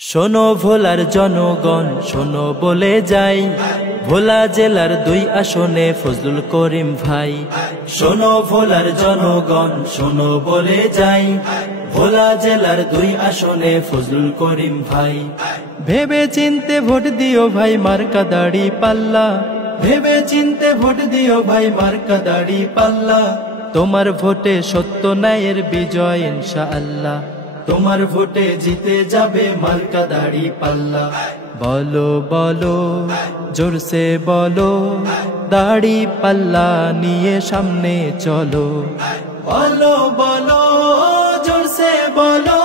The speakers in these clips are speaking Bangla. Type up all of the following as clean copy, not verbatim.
শোনো ভোলার জনগণ, শোনো বলে যাই, ভোলা জেলার 2 আসনে ফজলুল করিম ভাই। শোনো ভোলার জনগণ, শোনো বলে যাই, ভোলা জেলার 2 আসনে ফজলুল করিম ভাই। ভেবে চিনতে ভোট দিও ভাই, মার্কা দাড়ি পাল্লা। ভেবে চিনতে ভোট দিও ভাই, মার্কা দাড়ি পাল্লা। তোমার ভোটে সত্য ন্যায়ের বিজয় ইনশাআল্লাহ। তোমার ভোটে জিতে যাবে মার্কা দাড়ি পাল্লা। বলো বলো জোরসে বলো, দাড়ি পাল্লা নিয়ে সামনে চলো। বলো বলো জোরসে বলো,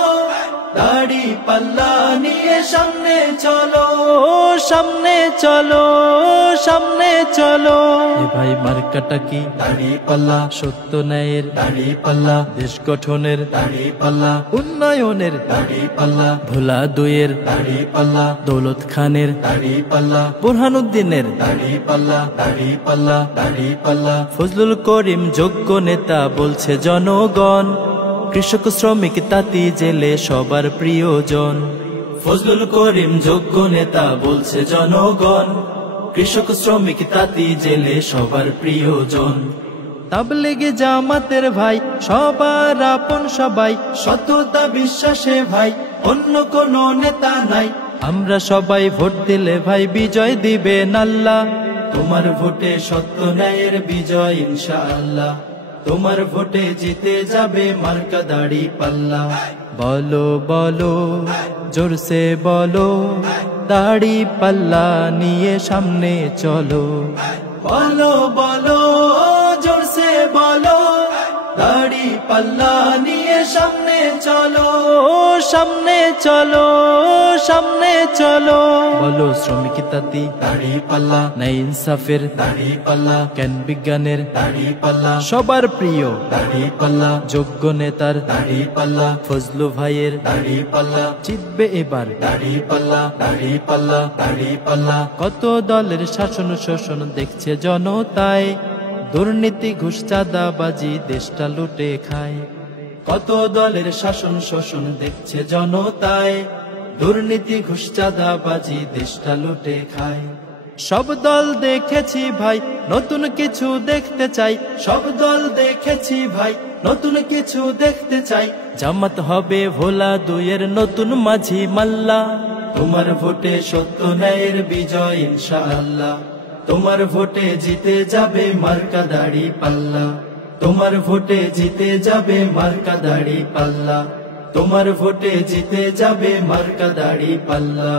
দাড়ি পাল্লা নিয়ে সামনে চলো। সামনে চলো, সামনে চলো। এ ভাই মার্কাটা কি? দাড়ি পাল্লা। সত্য ন্যায়ের দাড়ি পাল্লা, দেশ গঠনের দাড়ি পাল্লা, উন্নয়নের দাড়ি পাল্লা, ভোলা 2-এর দাড়ি পাল্লা, দৌলত খানের দাড়ি পাল্লা, বুরহানুদ্দিনের দাড়ি পাল্লা, দাড়ি পাল্লা, দাড়ি পাল্লা। ফজলুল করিম যোগ্য নেতা বলছে জনগণ, কৃষক শ্রমিক তাঁতি জেলে সবার প্রিয়জন। ফজলুল করিম যোগ্য নেতা বলছে জনগণ, কৃষক শ্রমিক তাঁতি জেলে সবার প্রিয়জন। তাবলিগে জামাতের ভাই সবার আপন সবাই, সততা বিশ্বাসে ভাই অন্য কোন নেতা নাই। আমরা সবাই ভোট দিলে ভাই বিজয় দিবেন আল্লাহ। তোমার ভোটে সত্য ন্যায়ের বিজয় ইনশাআল্লাহ। তোমার ভোটে জিতে যাবে মার্কা দাড়ি পাল্লা। বলো বলো জোরসে বলো, দাড়ি পাল্লা নিয়ে সামনে চলো। বলো বলো জোরসে বলো, দাড়ি পাল্লা নিয়ে সামনে চলো। সামনে চলো, সামনে চলো। বলো শ্রমিক তাঁতি দাড়ি পাল্লা, নাই ইনসাফের দাড়ি পাল্লা, জ্ঞান বিজ্ঞানের দাড়ি পাল্লা, সবার প্রিয় দাড়ি পাল্লা, যোগ্য নেতার দাড়ি পাল্লা, ফজলু ভাইয়ের দাড়ি পাল্লা। জিতবে এবার দাড়ি পাল্লা, দাড়ি পাল্লা, দাড়ি পাল্লা। কত দলের শাসন শোষণ দেখছে জনতায়, দুর্নীতি ঘুষ চাঁদাবাজি দেশটা লুটে খায়। কত দলের শাসন শোষণ দেখছে জনতায়, দুর্নীতি ঘুষ চাঁদাবাজি দেশটা লুটে খায়। সব দল দেখেছি ভাই, নতুন কিছু দেখতে চাই। সব দল দেখেছি ভাই, নতুন কিছু দেখতে চাই। জামাত হবে ভোলা 2-এর নতুন মাঝি মাল্লা। তোমার ভোটে সত্য ন্যায়ের বিজয় ইনশাআল্লাহ। তোমার ভোটে জিতে যাবে মার্কা দাড়ি পাল্লা। তোমার ভোটে জিতে যাবে মার্কা দাড়ি পাল্লা। তোমার ভোটে জিতে যাবে মার্কা দাড়ি পাল্লা।